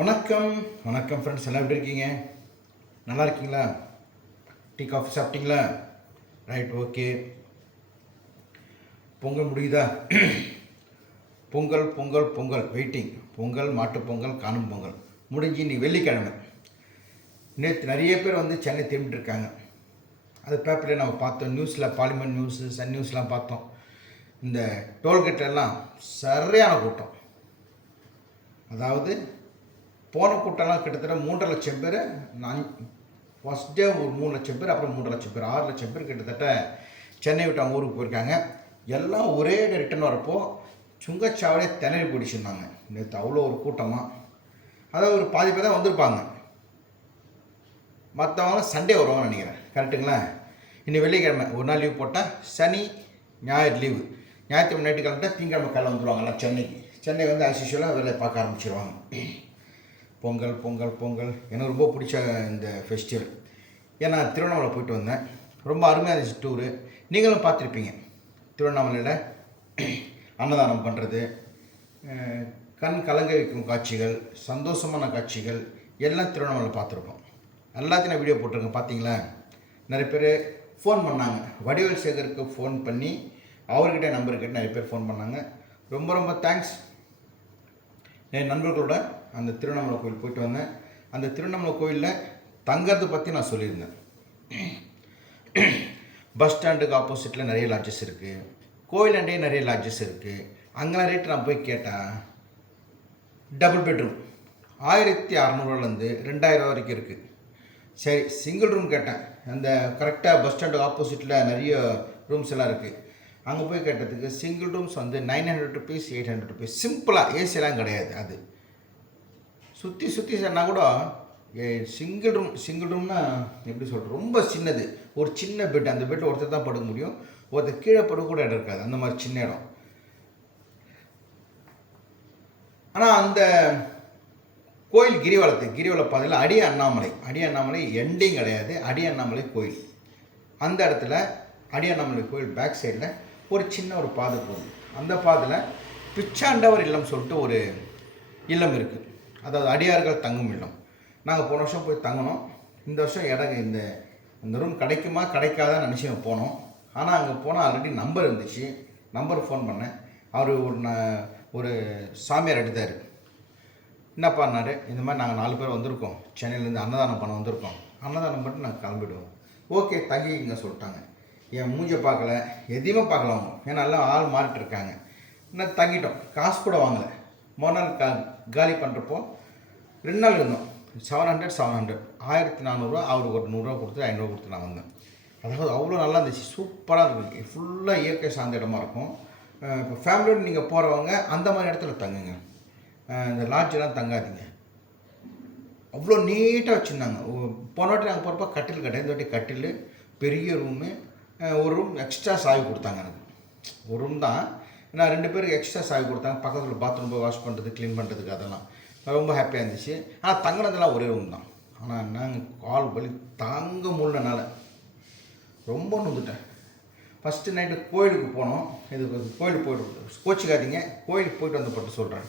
வணக்கம். வணக்கம் ஃப்ரெண்ட்ஸ் எல்லாம் எப்படி இருக்கீங்க? நல்லா இருக்கீங்களா? டீ காஃபி சாப்பிட்டீங்களா? ரைட் ஓகே பொங்கல் முடியுதா? பொங்கல் பொங்கல் பொங்கல் வெயிட்டிங் பொங்கல் மாட்டுப்பொங்கல் காணும் பொங்கல். முடிஞ்சு இன்னைக்கு வெள்ளிக்கிழமை. நேற்று நிறைய பேர் வந்து சென்னை திரும்பிட்டு இருக்காங்க. அது பேப்பரில் நம்ம பார்த்தோம். நியூஸில் பார்லிமெண்ட் நியூஸு சன் நியூஸ்லாம் பார்த்தோம். இந்த டோல்கேட்டெல்லாம் சரியான கூட்டம். அதாவது போன கூட்டம்லாம் கிட்டத்தட்ட மூன்றரை லட்சம் பேர் நான் ஃபஸ்ட் டே ஒரு மூணு லட்சம் பேர் அப்புறம் மூன்று லட்சம் பேர் ஆறு லட்சம் பேர் கிட்டத்தட்ட சென்னை விட்டு அவங்க ஊருக்கு போயிருக்காங்க. எல்லாம் ஒரே ரிட்டர்ன் வரப்போ சுங்கச்சாவடியே திணறி பிடிச்சிருந்தாங்க நேற்று அவ்வளோ ஒரு கூட்டமாக அதாவது ஒரு பாதி பேர் தான் வந்திருப்பாங்க. மற்றவங்களாம் சண்டே வருவாங்கன்னு நினைக்கிறேன். கரெக்டுங்களா இன்னைக்கு வெள்ளிக்கிழமை ஒரு நாள் லீவ் போட்டால் சனி ஞாயிறு லீவு ஞாயிற்றுக்கிழமை நைட்டு கிளம்பிட்டா திங்கக்கிழமை காலையில் வந்துடுவாங்க சென்னைக்கு. சென்னை வந்து ஆஸ் வேலையை பார்க்க ஆரம்பிச்சிருவாங்க. பொங்கல் பொங்கல் பொங்கல். எனக்கு ரொம்ப பிடிச்ச இந்த ஃபெஸ்டிவல் ஏன்னா திருவண்ணாமலை போயிட்டு வந்தேன். ரொம்ப அருமையாக இருந்துச்சு டூரு நீங்களும் பார்த்துருப்பீங்க. திருவண்ணாமலையில் அன்னதானம் பண்ணுறது கண் கலங்க வைக்கும் காட்சிகள் சந்தோஷமான காட்சிகள் எல்லாம் திருவண்ணாமலை பார்த்துருப்போம். எல்லாத்தையும் நான் வீடியோ போட்டிருக்கேன். பார்த்தீங்களா? நிறைய பேர் ஃபோன் பண்ணாங்க. வடிவேல் சேகருக்கு ஃபோன் பண்ணி அவர்கிட்ட நம்பர் கேட்டு நிறைய பேர் ஃபோன் பண்ணாங்க. ரொம்ப ரொம்ப தேங்க்ஸ் என் நண்பர்களோட அந்த திருவண்ணாமலை கோயில் போயிட்டு வந்தேன். அந்த திருவண்ணாமலை கோயிலில் தங்கறதை பற்றி நான் சொல்லியிருந்தேன். பஸ் ஸ்டாண்டுக்கு ஆப்போசிட்டில் நிறைய லாட்ஜஸ் இருக்குது கோயிலாண்டே நிறைய லாட்ஜஸ் இருக்குது அங்கெல்லாம் ரேட்டு நான் போய் கேட்டேன் டபுள் பெட்ரூம் ஆயிரத்தி அறநூறுவாலேருந்து ரெண்டாயிரம் வரைக்கும் இருக்குது சரி சிங்கிள் ரூம் கேட்டேன். அந்த கரெக்டாக பஸ் ஸ்டாண்டுக்கு ஆப்போசிட்டில் நிறைய ரூம்ஸ் எல்லாம் இருக்குது அங்கே போய் கேட்டதுக்கு சிங்கிள் ரூம்ஸ் வந்து nine hundred rupees eight hundred rupees சிம்பிளாக ஏசிலாம் கிடையாது அது. சுற்றி சுற்றி சொன்னால் கூட சிங்கிள் ரூம் சிங்கிள் ரூம்னா எப்படி சொல்கிறது ரொம்ப சின்னது. ஒரு சின்ன பெட் அந்த பெட் ஒருத்தர் தான் படுக்க முடியும். ஒருத்தர் கீழே படுக்க கூட இடம் இருக்காது. அந்த மாதிரி சின்ன இடம். ஆனால் அந்த கோயில் கிரிவலத்து கிரிவலம் பாதையில் அடி அண்ணாமலை. அடி அண்ணாமலை எண்டிங் கிடையாது. அடி அண்ணாமலை கோயில். அந்த இடத்துல அடி அண்ணாமலை கோயில் பேக் சைடில் ஒரு சின்ன ஒரு பாதை போகுது. அந்த பாதையில் பிச்சாண்டவர் இல்லம் சொல்லிட்டு ஒரு இல்லம் இருக்குது அதாவது அடியார்கள் தங்கும் இல்லம். நாங்கள் போன வருஷம் போய் தங்கினோம். இந்த வருஷம் இடம் இந்த இந்த ரூம் கிடைக்குமா கிடைக்காதான்னு நினச்சி போனோம். ஆனால் அங்கே போனால் ஆல்ரெடி நம்பர் இருந்துச்சு. நம்பர் ஃபோன் பண்ணேன். அவர் ஒரு நான் ஒரு சாமியார் எடுத்தார். என்னப்பான்னாரு இந்த மாதிரி நாங்கள் நாலு பேர் வந்திருக்கோம். சென்னையிலேருந்து அன்னதானம் பண்ண வந்திருக்கோம். அன்னதானம் பண்ணிட்டு நாங்கள் கிளம்பிடுவோம். ஓகே தங்கிங்க சொல்லிட்டாங்க. என் மூஞ்சை பார்க்கல எதையுமே பார்க்கல அவங்க. ஏன்னா எல்லாம் ஆள் மாறிட்டு இருக்காங்க. இன்னும் தங்கிட்டோம். காசு கூட வாங்கலை. மறுநாள் கா காலி பண்ணுறப்போ ரெண்டு நாள் இருந்தோம். செவன் ஹண்ட்ரட் செவன் ஹண்ட்ரட் ஆயிரத்தி நானூறுரூவா அவருக்கு ஒரு நூறுரூவா கொடுத்து ஐநூறுரூவா கொடுத்து நான் வந்தேன். அதாவது அவ்வளோ நல்லா இருந்துச்சு. சூப்பராக இருக்கும் ஃபுல்லாக இயற்கை சார்ந்த இடமா இருக்கும். இப்போ ஃபேமிலியோடு நீங்கள் போகிறவங்க அந்த மாதிரி இடத்துல தங்குங்க. இந்த லாட்ஜெலாம் தங்காதீங்க. அவ்வளோ நீட்டாக வச்சுருந்தாங்க. போன வாட்டி நாங்கள் போகிறப்ப கட்டில் கட்டேன் இந்த வாட்டி கட்டில் பெரிய ரூமு ஒரு ரூம் எக்ஸ்ட்ரா சாவி கொடுத்தாங்க எனக்கு. ஒரு ரூம் தான். நான் ரெண்டு பேருக்கு எக்ஸ்ட்ரா சாவி கொடுத்தாங்க. பக்கத்தில் பாத்ரூம் போய் வாஷ் பண்ணுறது க்ளீன் பண்ணுறதுக்கு அதெல்லாம். ரொம்ப ஹாப்பியாக இருந்துச்சு. ஆனால் தங்கினதெல்லாம் ஒரே ரூம் தான். ஆனால் நாங்கள் கால் வலி தாங்க முடியலனால ரொம்ப நொந்துட்டேன். ஃபஸ்ட்டு நைட்டு கோயிலுக்கு போனோம். இது கோயிலுக்கு போயிட்டு கோச்சிக்காதீங்க. கோயிலுக்கு போயிட்டு வந்து பட்டு சொல்கிறேன்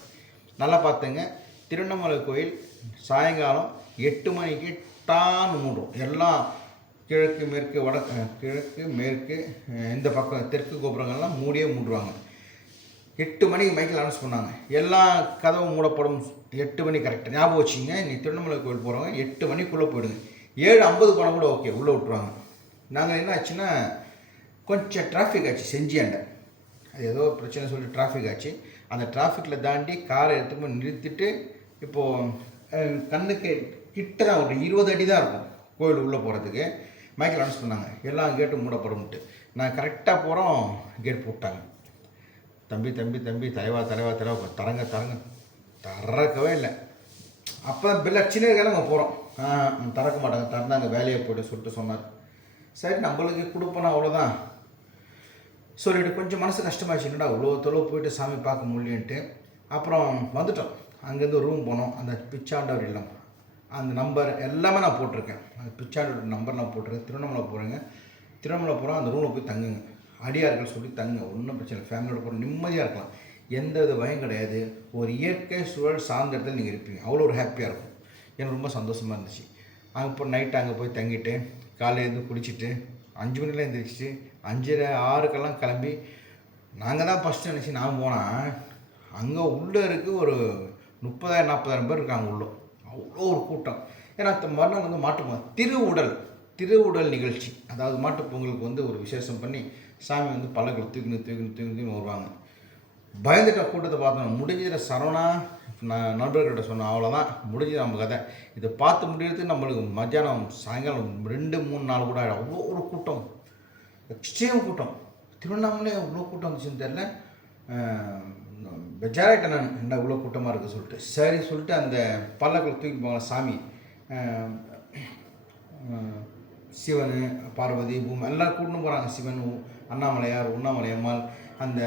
நல்லா பார்த்துங்க திருவண்ணாமலை கோயில் சாயங்காலம் எட்டு மணிக்கு டான்னு மூடுறோம். எல்லாம் கிழக்கு மேற்கு வட கிழக்கு மேற்கு இந்த பக்கம் தெற்கு கோபுரங்கள்லாம் மூடியே மூடுவாங்க எட்டு மணிக்கு மைக்கில் அனௌன்ஸ் பண்ணாங்க. எல்லா கதவும் மூடப்படும். எட்டு மணி கரெக்டாக ஞாபகம் வச்சிங்க நீ திருவண்ணாமலை கோயில் போகிறவங்க எட்டு மணிக்குள்ளே போயிடுங்க. ஏழு ஐம்பது போனால் கூட ஓகே உள்ளே விட்ருவாங்க நாங்கள் என்ன ஆச்சுன்னா கொஞ்சம் டிராஃபிக் ஆச்சு செஞ்சியாண்ட. அது ஏதோ பிரச்சனை சொல்லி டிராஃபிக் ஆச்சு. அந்த டிராஃபிக்கில் தாண்டி காரை எடுத்து போய் நிறுத்திட்டு இப்போது கண்ணுக்கு கிட்ட தான் ஒரு இருபது அடி தான் இருக்கும் கோயில் உள்ளே போகிறதுக்கு மைக்கில் அனௌன்ஸ் பண்ணாங்க. எல்லாம் கேட்டும் மூடப்படும்ட்டு நான் கரெக்டாக போகிறோம் கேட் போட்டாங்க. தம்பி தம்பி தம்பி தலைவா தலைவா தலைவா தரங்க தரங்க. திறக்கவே இல்லை. அப்போ பில் அடிச்சுனே இருக்காங்க அங்கே போகிறோம் திறக்க மாட்டாங்க. திறந்தாங்க வேலையை போய்ட்டு சொல்லிட்டு சொன்னார். சரி நம்மளுக்கு கொடுப்போனா அவ்வளோதான் சொல்லிட்டு கொஞ்சம் மனசு கஷ்டமாகிடுச்சு என்னடா இவ்வளோ தொழில் போயிட்டு சாமி பார்க்க முடியன்ட்டு அப்புறம் வந்துட்டோம். அங்கேருந்து ரூம் போனோம். அந்த பிச்சாண்டவர் இல்லம். அந்த நம்பர் எல்லாமே நான் போட்டிருக்கேன். அந்த பிச்சாண்டவர் நம்பர் நான் போட்டிருக்கேன் திருவண்ணாமலை போகிறேங்க திருவண்ணாமலை போகிறோம் அந்த ரூமில் போய் தங்குங்க. அடியார்கள் சொல்லி தங்க ஒன்றும் பிரச்சனை இல்லை. ஃபேமிலியோட போகிற நிம்மதியாக இருக்கலாம். எந்த வித பயம் கிடையாது. ஒரு இயற்கை சூழல் சார்ந்த இடத்துல நீங்கள் இருப்பீங்க. அவ்வளோ ஒரு ஹாப்பியாக இருக்கும். எனக்கு ரொம்ப சந்தோஷமாக இருந்துச்சு. அங்கே போய் நைட் அங்கே போய் தங்கிட்டு காலையில் இருந்து குளிச்சுட்டு அஞ்சு மணிலாம் எழுந்திரிச்சிட்டு அஞ்சரை ஆறுக்கெல்லாம் கிளம்பி நாங்கள் தான் ஃபஸ்ட்டு நினச்சி நான் போனால் அங்கே உள்ளே இருக்கு ஒரு முப்பதாயிரம் நாற்பதாயிரம் பேர் இருக்காங்க உள்ளே அவ்வளோ ஒரு கூட்டம். ஏன்னா மறுநாள் வந்து மாட்டுப்பொங்கல் திருவுடல். திருவுடல் நிகழ்ச்சி. அதாவது மாட்டுப்பொங்கலுக்கு வந்து ஒரு விசேஷம் பண்ணி சாமி வந்து பல்லக்கில் தூக்கினு தூக்கினு தூக்கினு வருவாங்க. பயந்துட்ட கூட்டத்தை பார்த்தோம் முடிஞ்சத சரவணா. நான் நண்பர்கிட்ட சொன்னேன் அவ்வளோதான் முடிஞ்சது நம்ம கதை. இதை பார்த்து முடியறதுக்கு நம்மளுக்கு மத்தியானம் சாயங்காலம் ரெண்டு மூணு நாள் கூட ஆகிடும் அவ்வளோ ஒரு கூட்டம். எக்ஸ்ட்ரீம் கூட்டம். திருவண்ணாமலை அவ்வளோ கூட்டம் வந்துச்சுன்னு தெரில பெஜாராயிட்டேன் நான் என்ன இவ்வளோ கூட்டமாக இருக்குது சொல்லிட்டு. சரி சொல்லிட்டு அந்த பல்லக்கில் தூக்கி போவாங்க சாமி. சிவன் பார்வதி பூமி எல்லோரும் கூட்டின்னு போகிறாங்க சிவன் அண்ணாமலையார் உண்ணாமலை அம்மாள் அந்த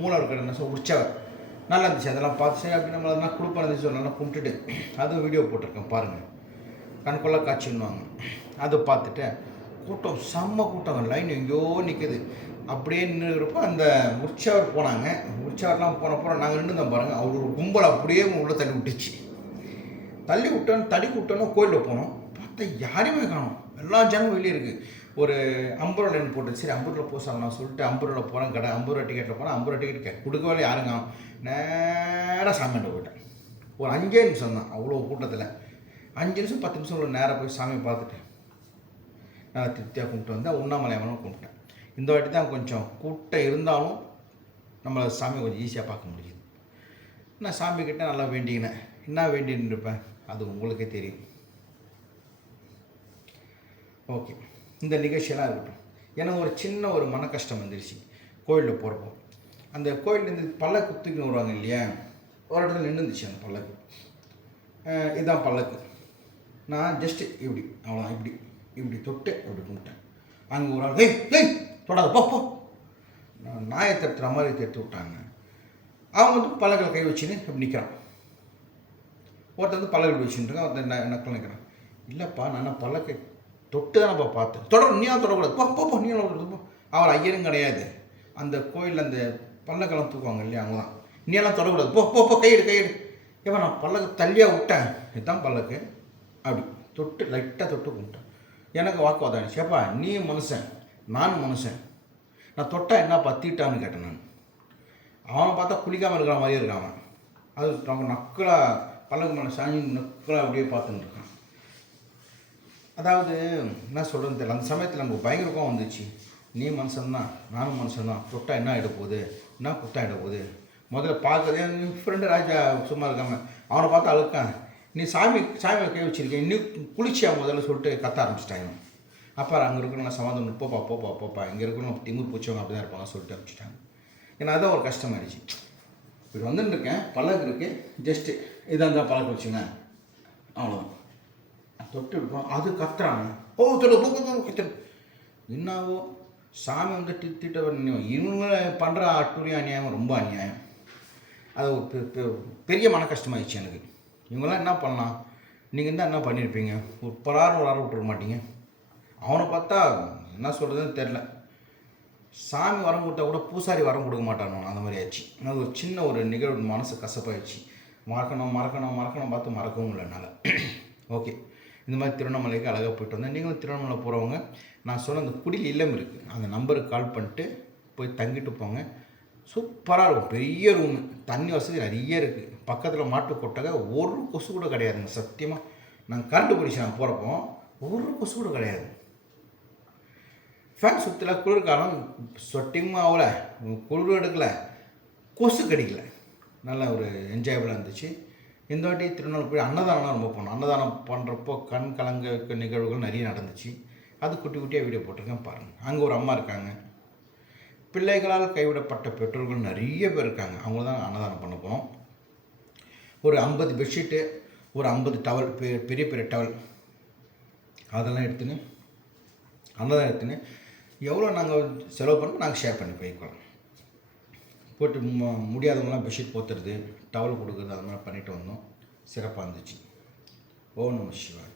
மூலவர் கடை என்ன சொல் உற்சவர். நல்லா இருந்துச்சு. அதெல்லாம் பார்த்து சரி அப்படி நம்ம அதெல்லாம் கொடுப்பா இருந்துச்சு நல்லா கும்பிட்டுட்டு அதுவும் வீடியோ போட்டிருக்கேன் பாருங்கள் கண்கொள்ள காட்சின்னுவாங்க. அதை பார்த்துட்டு கூட்டம் செம்ம கூட்டம் லைன் எங்கேயோ நிற்குது அப்படியே நின்றுக்கிறப்போ அந்த உற்சவர் போனாங்க. உற்சவர்லாம் போனப்போ நாங்கள் நின்று பாருங்கள் அவர் ஒரு கும்பல் அப்படியே உள்ளே தள்ளி விட்டுச்சு. தள்ளி விட்டோன்னு தடி விட்டோன்னு கோயிலில் போனோம். பார்த்தா யாரையுமே காணும். எல்லா ஜனமும் வெளியே இருக்குது ஒரு ஐம்பது ரூபா லைன் போட்டு சரி ஐம்பது ரூபா சொல்லிட்டு ஐம்பது ரூபா போகிறேன் கடை ஐம்பது ரூபா டிக்கெட்டில் போனேன் ஐம்பது ரூபா டிக்கெட் கொடுக்கவே யாரும் காணும். நேராக சாமிகிட்ட போயிட்டேன் ஒரு அஞ்சே நிமிஷம் தான் அவ்வளோ கூட்டத்தில். அஞ்சு நிமிஷம் பத்து நிமிஷம் உள்ள நேராக போய் சாமியை பார்த்துட்டேன் நல்லா திருப்தியாக கும்பிட்டு வந்தேன். உண்ணாமலையாமனும் கும்பிட்டேன். இந்த வாட்டி தான் கொஞ்சம் கூட்டம் இருந்தாலும் நம்மளை சாமி கொஞ்சம் ஈஸியாக பார்க்க முடியுது. நான் சாமி கிட்ட நல்லா வேண்டிக்கினேன். என்ன வேண்டின்னு இருப்பேன்? அது உங்களுக்கே தெரியும். ஓகே. இந்த நிகழ்ச்சியெல்லாம் இருக்கட்டும். எனக்கு ஒரு சின்ன ஒரு மன கஷ்டம் வந்துருச்சு. கோயிலில் போகிறப்போ அந்த கோயிலேருந்து பல்லக்கு தூக்கின்னு வருவாங்க இல்லையா? ஒரு இடத்துல நின்றுந்துச்சு அந்த பல்லக்கு. இதுதான் பல்லக்கு. நான் ஜஸ்ட்டு இப்படி அவ்வளோ இப்படி. இப்படி தொட்டு அப்படி கும்பிட்டேன் அங்கே ஒரு ஆள் ஏய் ஏய் தொடாத போ போ. நான் நாயை தட்டுற மாதிரி தட்டு விட்டாங்க. அவன் வந்து பல்லக்கில் கை வச்சுன்னு இப்படி நிற்கிறான் ஒருத்தர் வந்து பல்லக்கில் வச்சுருக்கான் இருக்கான் ஒருத்தன் ந- நக்கல் நிற்கிறான் இல்லைப்பா நான் பழக்கை தொட்டு தானப்பா பார்த்தேன். தொட நீயா தொடக்கூடாது? போ போ போ நீ போ. அவர் ஐயரும் கிடையாது. அந்த கோயிலில் அந்த பல்லக்கெல்லாம் தூக்குவாங்க இல்லையா அவங்க தான் நீ எல்லாம் தொடக்கூடாது. போ போ போ கையெடு கையெடு ஏப்பா நான் பல்லக்கு தள்ளியாக விட்டேன். இதுதான் பல்லக்கு. அப்படி தொட்டு லைட்டாக தொட்டு கும்பிட்டேன். எனக்கு வாக்குவாதம் ஆயிடுச்சு. ஏப்பா நீ மனுஷன் நானும் மனுஷன். நான் தொட்டா என்ன பத்திட்டான்னு கேட்டேன் நான். அவனை பார்த்தா குளிக்காமல் இருக்கிற மாதிரியே இருக்கான் அவன். அது ரொம்ப நக்கலாக பல்லக்கு மேலே சாஞ்சி நக்கலாக அப்படியே பார்த்துட்டு இருக்கான். அதாவது என்ன சொல்கிறது தெரியல. அந்த சமயத்தில் நமக்கு பயங்கர கோவம் வந்துச்சு. நீ மனுஷன்தான் நானும் மனுஷன்தான் தொட்டா என்ன ஆகிட போகுது? என்ன குத்தா ஆகிட போகுது? முதல்ல பார்க்கறது என் ஃப்ரெண்டு ராஜா சும்மா இருக்காம அவனை பார்த்து அழுக்கான். நீ சாமி சாமி கை வச்சிருக்கேன். இன்னும் குளிச்சியா முதல்ல சொல்லிட்டு கத்த ஆரம்பிச்சிட்டாங்க. அப்போ அங்கே இருக்கிறவங்க சமாதானம் போப்பா போப்பா போப்பா. இங்கே இருக்கிறவங்க திமிர் பூச்சவங்க அப்படி தான் இருப்பாங்க சொல்லிட்டு அனுப்பிச்சிட்டாங்க. ஏன்னா அதான் ஒரு கஷ்டமாயிடுச்சு இப்படி வந்துட்டுருக்கேன் இருக்கேன் இருக்குது ஜஸ்ட்டு இதாக இருந்தால் பழக்க வச்சுங்க அவ்வளோதான் தொட்டு விடுறோம் அது கத்துறாங்க. ஓ தொடு போ போ, கத்துற என்னாவோ? சாமி வந்து திட்ட வரணும். இவங்க பண்ணுற அட்டுரிய அநியாயம் ரொம்ப அநியாயம். அது ஒரு பெ- பெரிய மன கஷ்டமாயிடுச்சு எனக்கு. இவங்கெல்லாம் என்ன பண்ணலாம்? நீங்கள் தான் என்ன பண்ணியிருப்பீங்க ஒரு பலாரம் ஒரு அரை விட்டுற மாட்டீங்க. அவனை பார்த்தா என்ன சொல்கிறதுன்னு தெரில சாமி வரம் கொடுத்தா கூட பூசாரி வரம் கொடுக்க மாட்டானோ அந்த மாதிரி ஆச்சு அது ஒரு சின்ன ஒரு நிகழ்வு மனசு கசப்பாயிடுச்சு. மறக்கணும் மறக்கணும் மறக்கணும் பார்த்து மறக்கவும் இல்லை என்னால். ஓகே இந்த மாதிரி திருவண்ணாமலைக்கு அழகாக போயிட்டு வந்தேன். நீங்களும் திருவண்ணாமலை போகிறவங்க நான் சொன்ன அந்த குடியில் இல்லம் இருக்குது அந்த நம்பருக்கு கால் பண்ணிட்டு போய் தங்கிட்டு போங்க. சூப்பராக இருக்கும். பெரிய ரூமு தண்ணி வசதி நிறைய இருக்குது பக்கத்தில் மாட்டு கொட்டகை ஒரு கொசு கூட கிடையாதுங்க சத்தியமாக நாங்கள் கரண்ட் பிடிச்சி நாங்கள் போகிறப்போ ஒரு கொசு கூட கிடையாது. ஃபேன் சுற்றல குளிர்காலம் சொட்டிங்கும் ஆகலை குளிர் எடுக்கல கொசு கடிக்கல. நல்ல ஒரு என்ஜாயபுளாக இருந்துச்சு. இந்த வாட்டி திருநெல்வேலி போய் அன்னதானம் ரொம்ப போனோம். அன்னதானம் பண்ணுறப்போ கண் கலங்க நிகழ்வுகள் நிறைய நடந்துச்சு. அது குட்டி குட்டியாக வீடியோ போட்டிருக்கேன் பாருங்கள் அங்கே ஒரு அம்மா இருக்காங்க. பிள்ளைகளால் கைவிடப்பட்ட பெற்றோர்கள் நிறைய பேர் இருக்காங்க. அவங்க தான் அன்னதானம் பண்ண போகிறோம் ஒரு ஐம்பது பெட்ஷீட்டு ஒரு ஐம்பது டவல் பெ- பெரிய பெரிய டவல் அதெல்லாம் எடுத்துன்னு அன்னதானம் எடுத்துன்னு எவ்வளோ நாங்கள் செலவு பண்ணோம் நாங்கள் ஷேர் பண்ணி போய்க்கலாம் போட்டு மு- முடியாதவங்களாம் பெட்ஷீட் போத்துறது டவல் கொடுக்குறது அது மாதிரி பண்ணிட்டு வந்தோம். சிறப்பாக இருந்துச்சு. ஓ நம சிவாய்.